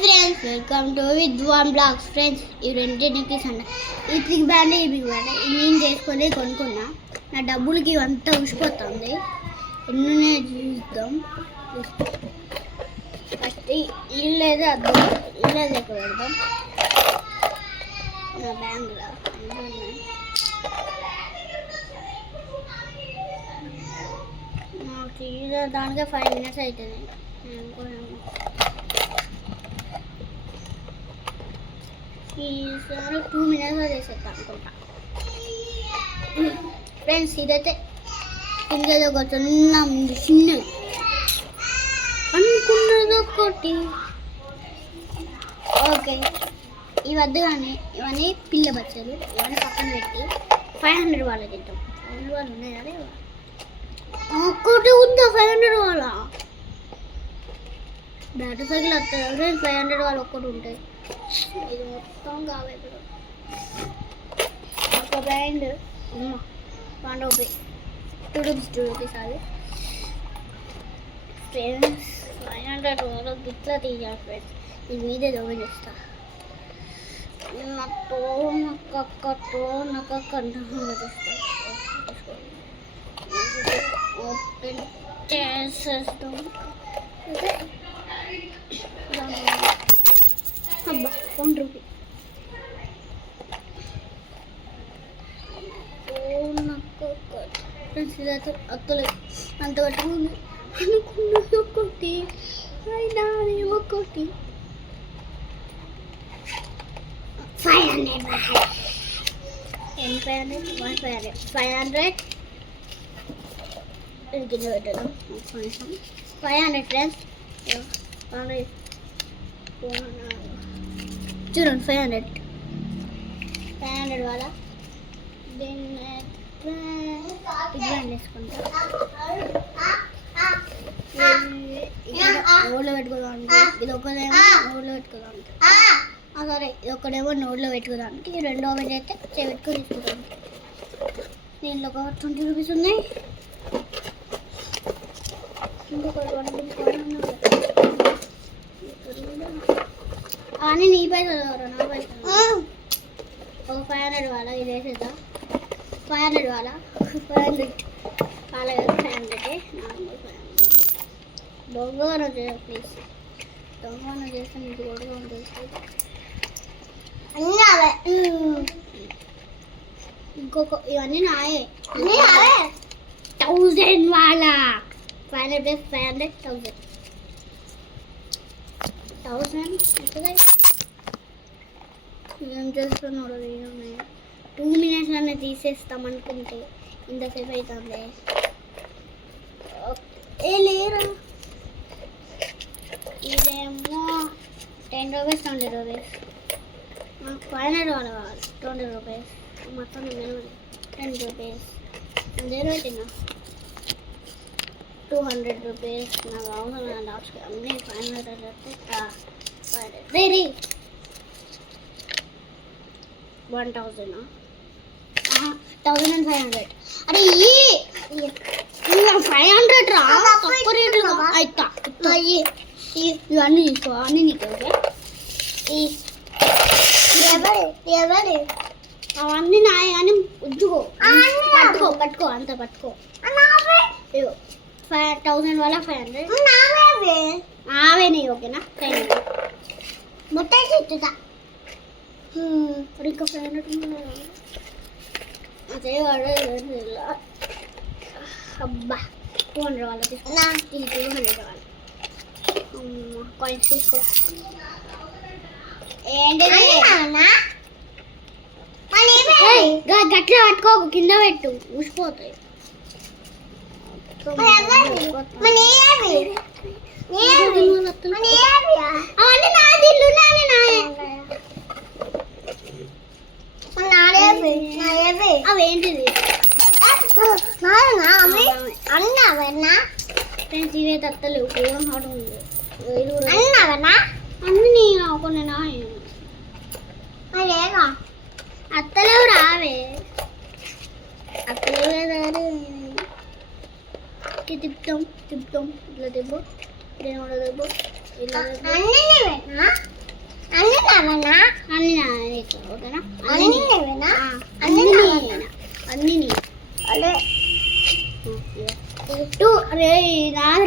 Friends welcome to with one vlogs. Friends ఈ రెండింటికి సన్న ఈ త్రిక్ బ్యాండ్ ఈ బిగ్ బ్యాండ్ నేను చేసుకొని కొనుక్కున్నా. నా డబ్బులకి ఇవంతా ఉసిపోతుంది. ఎన్నునే చూద్దాం. ఫస్ట్ ఇల్లు అయితే అర్థం ఇల్లు అయితే ఎక్కడ పెడదాం. నా బ్యాంకులో నాకు దానికే 5 minutes అవుతుంది. ఈసారి 2 minutes చేసేస్తా అనుకుంటా. ఫ్రెండ్స్ ఇదైతే ఇంకేదో ఒక చిన్నది అనుకున్నది ఒకటి. ఓకే ఇవి వద్దు కానీ ఇవన్నీ పిల్ల బచ్చలు. ఇవన్నీ పక్కన పెట్టి 500 వాళ్ళకి ఇద్దాం. 500 వాళ్ళు ఉన్నాయి అదే ఒక్కటి ఉందా 500 వాళ్ళ బ్యాటర్ సైకిల్ వస్తుంది. ఫ్రెండ్స్ 500 వాళ్ళు ఒక్కటి ఉంటాయి. ఇది మొత్తం కావాలి. ఒక బ్యాండ్ 1 రూపీ 2 రూపీస్ అది. ఫ్రెండ్స్ 500 వాళ్ళు గిట్లా తీయాలి. ఫ్రెండ్స్ ఇది మీదే దొంగ చేస్తా. నాకు ఓపెన్ చేసేస్తాం. అబ్బా 1 రూపీ ఫ్రెండ్స్ ఇదైతే అత్తలేదు. అంత పట్టుకుంది అనుకున్నది ఒకటి అయినా ఒకటి 500 ఇది కింద పెట్టడం 500 ఫ్రెండ్స్ చూడండి 500 వాళ్ళ దీన్ని వేసుకుంటా. నోట్లో పెట్టుకోదానికి ఇది ఒకదేమో నోట్లో పెట్టుకోదానికి సరే ఇది ఒకటేమో నోట్లో పెట్టుకోదానికి ఈ రెండో ఒకటి అయితే పెట్టుకొని తీసుకుంటాను. దీంట్లో ఒక 20 రూపీస్ ఉన్నాయి. అని నీ పైసలు నా పైసలు ఒక 500 వాళ్ళ ఇది వేసేదా. 500 వాళ్ళ 500 అలాగే 500 నార్మల్ 500 దొంగను చేయ ప్లీజ్. దొంగను చేస్తే మీకు కూడా ఉంటుంది. ఇంకొక ఇవన్నీ నాయే 1000 వాళ్ళ 500 + 500 1000 ఏం చేస్తున్నాడు. 2 minutesలోనే తీసేస్తాం అనుకుంటే ఇంతసేపు అవుతుంది. లేరా ఇదేమో 10 రూపీస్ 20 రూపీస్ 500 వాళ్ళ 20 రూపీస్ మొత్తం 10 రూపీస్ అదే పెట్టినా 200 రూపీస్. నాకు అవసరం లాస్ట్ అన్నీ 500 రెడీ 1000 1500 అరే ఈ 500 రా తక్కువ రేట్లు అవుతా. ఇవన్నీ తీసుకో అన్నీ నీకు అవన్నీ నాయ కానీ ఉజ్జుకో పట్టుకో అంత పట్టుకో. 1000 వాళ్ళ 500 నావే నీ ఓకేనా. 500 మొత్తం చెప్తా ఇంకా 500 అదే వాడు. అబ్బా 200 వాళ్ళ తీసుకున్నా. ఇది 200 వాళ్ళు కాయిన్స్ తీసుకో. ఏంటి గట్లా పట్టుకోకు కింద పెట్టు ఊసిపోతాయి. అవన్నీ నాది ఇల్లు అవేంటిది ఫ్రెండ్స్ ఇవే తత్తలేవు. ఫోన్ హాట్ ఉంది అన్నీ కొన్ని అత్తలేవు రావే అత్తలేవు తిప్పుతాం ఇట్లా తిప్పు. 300 దెబ్బ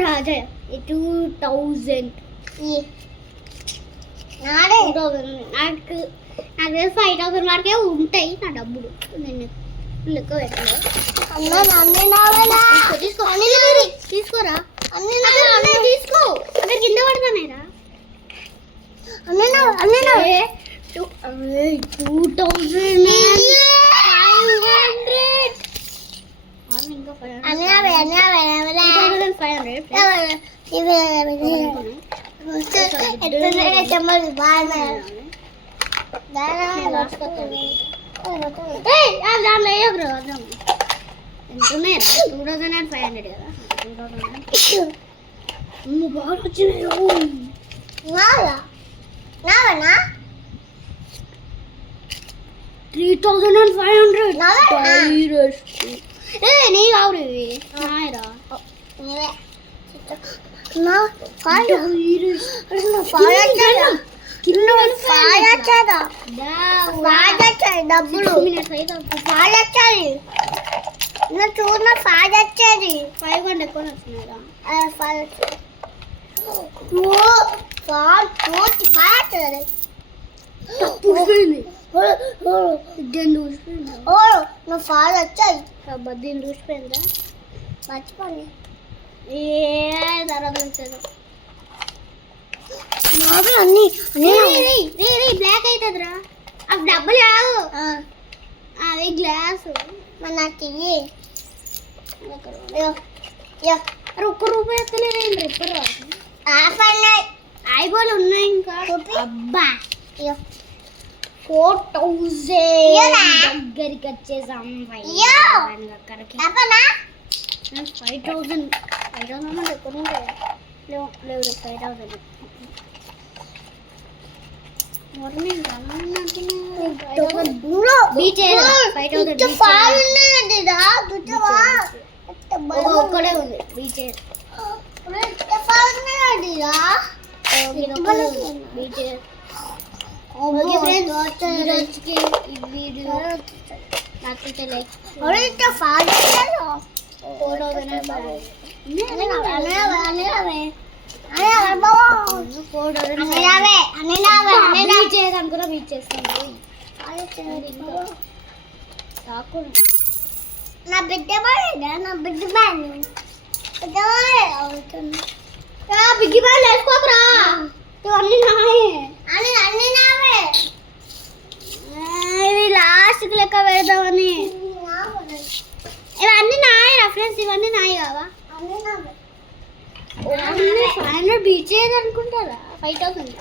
రాజా 2000 నాకు 5000 వరకే ఉంటాయి నా డబ్బులు. నేను లెక్క పెట్టలేదు. తీసుకోరా తీసుకో, అక్కడ కింద పడతానేరా. 2500 కదా. 2000 బాగా వచ్చినాయి. నావనా 3500 నీ కావు నాయరా. డబ్బులు చూడ 5 వచ్చేది. 5 కంటే ఎక్కువ వచ్చినాయిరా. 5 వచ్చాయి. దీన్ని చూసిపోయిందా మర్చిపోయి ఏ తర్వాత అన్ని బ్లాక్ అవుతుందిరా. అవి డబ్బులు రావు, అవి గ్లాసు. నాకు ₹1 ఎత్తలేదండి. ఐబోలు ఉన్నాయి ఇంకా. అబ్బా 4000 దగ్గరికి వచ్చేసాం. 5000 ఎక్కువ ఉంటాయి. లేవు 5000 ఒక్కడే ఉంది బీచ్. అనుకున్నా బీచ్ చేస్తాను. నా బిడ్డ బిగ్గి బాల్ వేసుకోకరా. అన్ని నావే ఇవి లాస్ట్కి లెక్క పెడదామని. ఇవన్నీ నాయరా ఫ్రెండ్స్, ఇవన్నీ నాయి కావా. 500 బీచ్ చేయదు అనుకుంటారా. 5000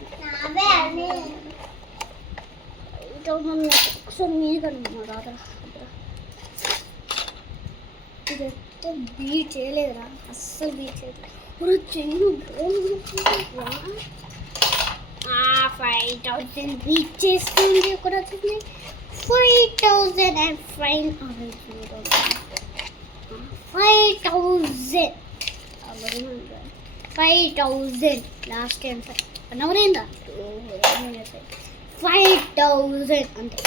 మీద ఇదైతే బీచ్ చేయలేదురా, అస్సలు బీచ్ చేయలేదు. 5000 బీచ్ చేస్తుంది. ఒకటి వచ్చింది 5000 అండ్ ఫైన్ 5000 లాస్ట్ టైం అన్నవరేందా 5000 అంతే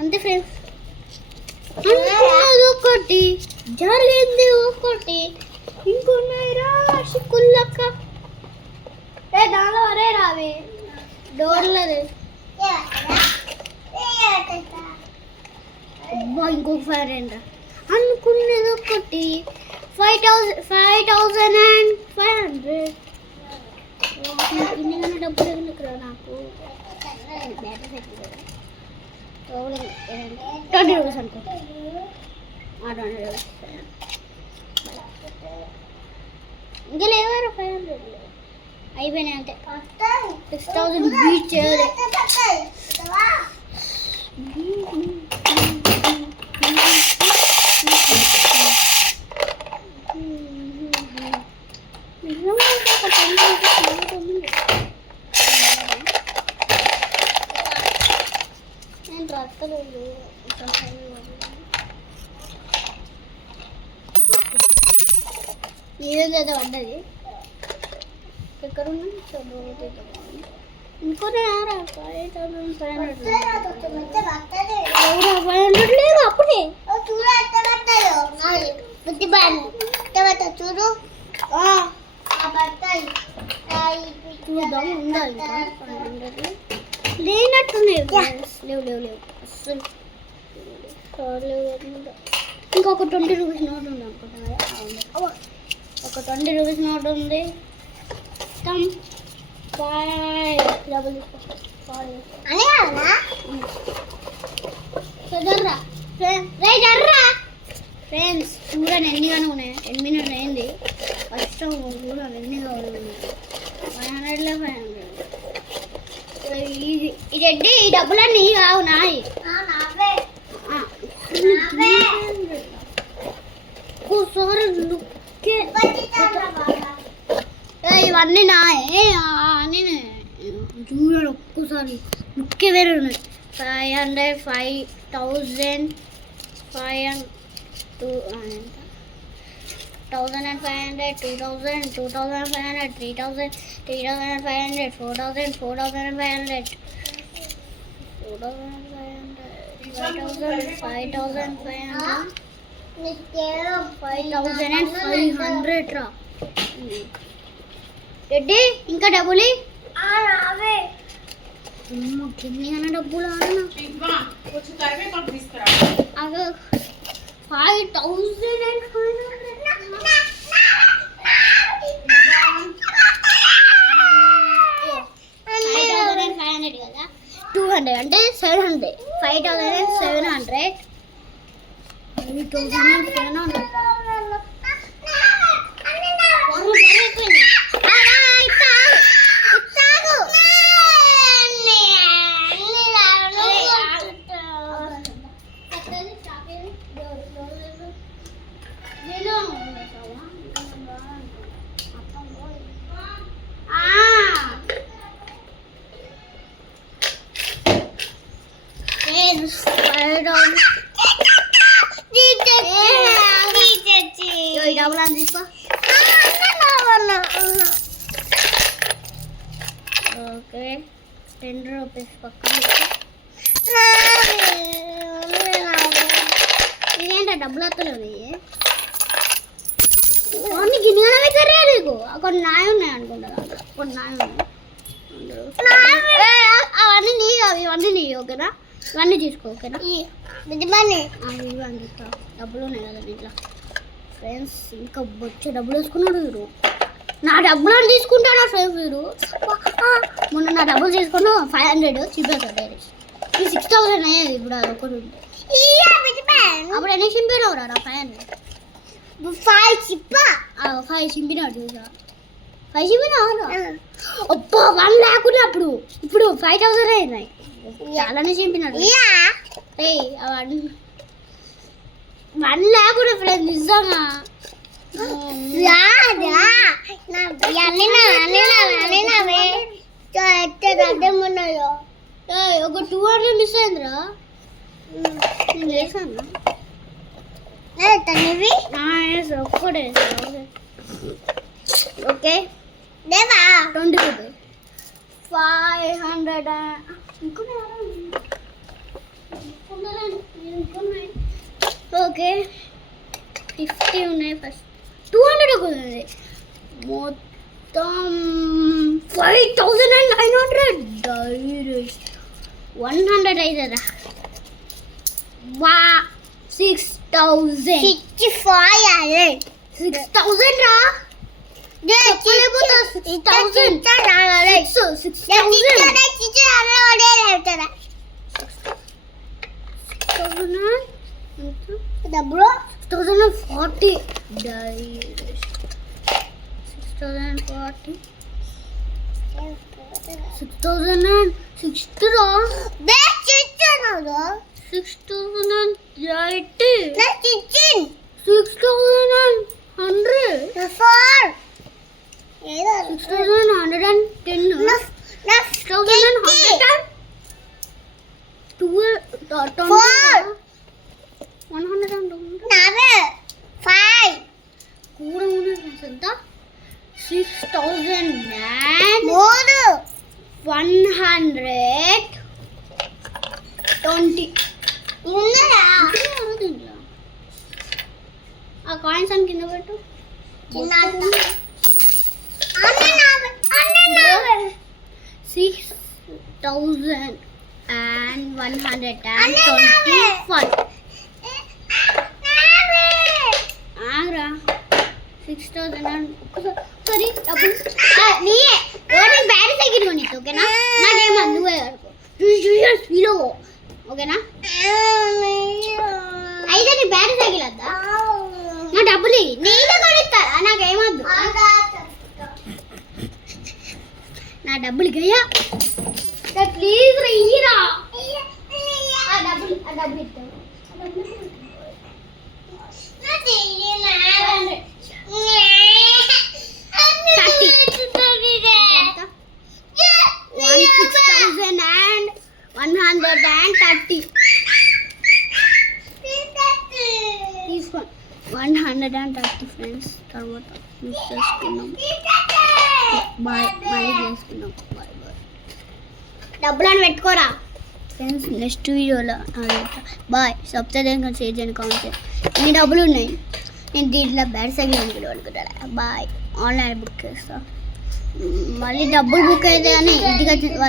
అంతే ఫ్రెండ్స్. ఒకటి జరిగింది, ఒకటి ఇంకొన్నాయి రాశి కుల్లక్క. దానిలో అరే రావి డోర్లది. ఇంకొక 500 అనుకున్నది ఒకటి 5500. ఇన్ని డబ్బులు ఎందుకురా నాకు. 20 రూపీస్ అనుకో. ఇంకా లేవారా 500 అయిపోయినాయి అంతే. 6000 బీచ్ చేయాలి. నేను రత్తలేదు ఏదో పడ్డది. ఎక్కడ ఉన్నాయి ఇంకొనే ఆరా 5,500 లేదు అప్పుడే చూడు చూద్దాం ఉందా ఇంకా 500 లేనట్టున్నాయి లేవు లేవు లేవు అస్సలు ఇంకొక 20 రూపీస్ నోట్ ఉంది అనుకుంటా ఒక 20 రూపీస్ నోట్ ఉంది ఫ్రెండ్స్ చూడండి ఎన్నిగానే ఉన్నాయి 10 మినిట్స్ అయింది ఫస్ట్ చూడండి ఎన్నిగా ఉన్నాయి 500లో 500 ఇదండి ఈ డబ్బులన్నీ కావు నాయి ఒకసారి ఇవన్నీ నాయే అని చూడండి ఒక్కసారి లుక్కే వేరే ఉన్నాయి 500 5,000 500 1,500 2,000 2,500 3,000 3,500 4,000 4,500 4,500 5,500 రా రెడ్డి ఇంకా డబ్బులు ఎన్ని డబ్బులు అన్న 5,500 కదా 200 అంటే 700 5,700 5,700 ఓకే 10 రూపీస్ పక్కన ఇదేంట డబ్బులు వస్తలేవు గిన్నెగా అవుతారే నీకు కొన్ని నాయ ఉన్నాయి అనుకుంటా కొన్ని నాయ ఉన్నాయి అవన్నీ నీ ఇవన్నీ నీ ఓకేనా ఇవన్నీ తీసుకో ఓకేనా ఇవన్నీ డబ్బులు ఉన్నాయి కదా దీంట్లో ఫ్రెండ్స్ ఇంకా వచ్చే డబ్బులు వేసుకున్నాడు వీరు నా డబ్బులు అని తీసుకుంటానా ఫ్రెండ్స్ వీరు మొన్న నా డబ్బులు తీసుకున్నా 500 చిప్పేస్తాడు ఈ 6,000 అయ్యేది ఇప్పుడు అది ఒకటి ఉంటే అప్పుడు ఎన్ని చింపినావు రా 500 5 చింపినాడు చూసా 5 చింపినావు అబ్బా 1 lakh ఉన్నప్పుడు ఇప్పుడు 5,000 అయినాయి చాలానే చింపినాడు 1 lakh కూడా ఫ్రెండ్స్ నిజంగా ఒక 200 మిస్ అయిందిరా నేను వేసాను ఒక్కడే ఓకే 20 రూపీస్ 500 ఓకే 50 ఉన్నాయి ఫస్ట్ 200 ఒక ఉంది మొత్తం 5,900 డైరెక్ట్ 100 అవుతుందా 6,000 6,000 రా 6,040 డైరెక్ట్ 6,040 6,060 రా 6,080 6,000 120. ఆ కాయిన్స్ అని కింద పెట్టు. 6,121. ఆగ్రా 6,000. సారీ డబ్బులు నీయే ఎవరిని బ్యాడ్ సైకిల్ కొనిచ్చు. ఓకేనా? నాకేమో నువ్వే కడుకో. స్పీలో ఓకేనా? అయితే నీ బ్యాడ్ సైకిల్ వద్దా? నా డబ్బులు నీదే కొనిస్తారా? నాకేమద్దు. నా డబ్బులు గయ్యా ప్లీజ్ ఇయ్యరా. ఆ డబ్బులు ఇస్తాను. 6,130 తీసుకోండి. 130 ఫ్రెండ్స్. తర్వాత మిక్స్ చేసుకున్నాం. బాయ్ మళ్ళీ చేసుకున్నాం. Bye bye. డబ్బులు అని పెట్టుకోరా ఫ్రెండ్స్. నెక్స్ట్ వీడియోలో బాయ్. సబ్స్క్రైబ్ షేర్ చేయండి, కామెంట్ చేయండి. ఇన్ని డబ్బులు ఉన్నాయి. నేను దీంట్లో బ్యాడ్ సైకిల్ అనుకుంటాను. బాయ్. ఆన్లైన్ బుక్ చేస్తా. మళ్ళీ డబ్బులు బుక్ అయితే అని ఇంటికి వచ్చి వాళ్ళు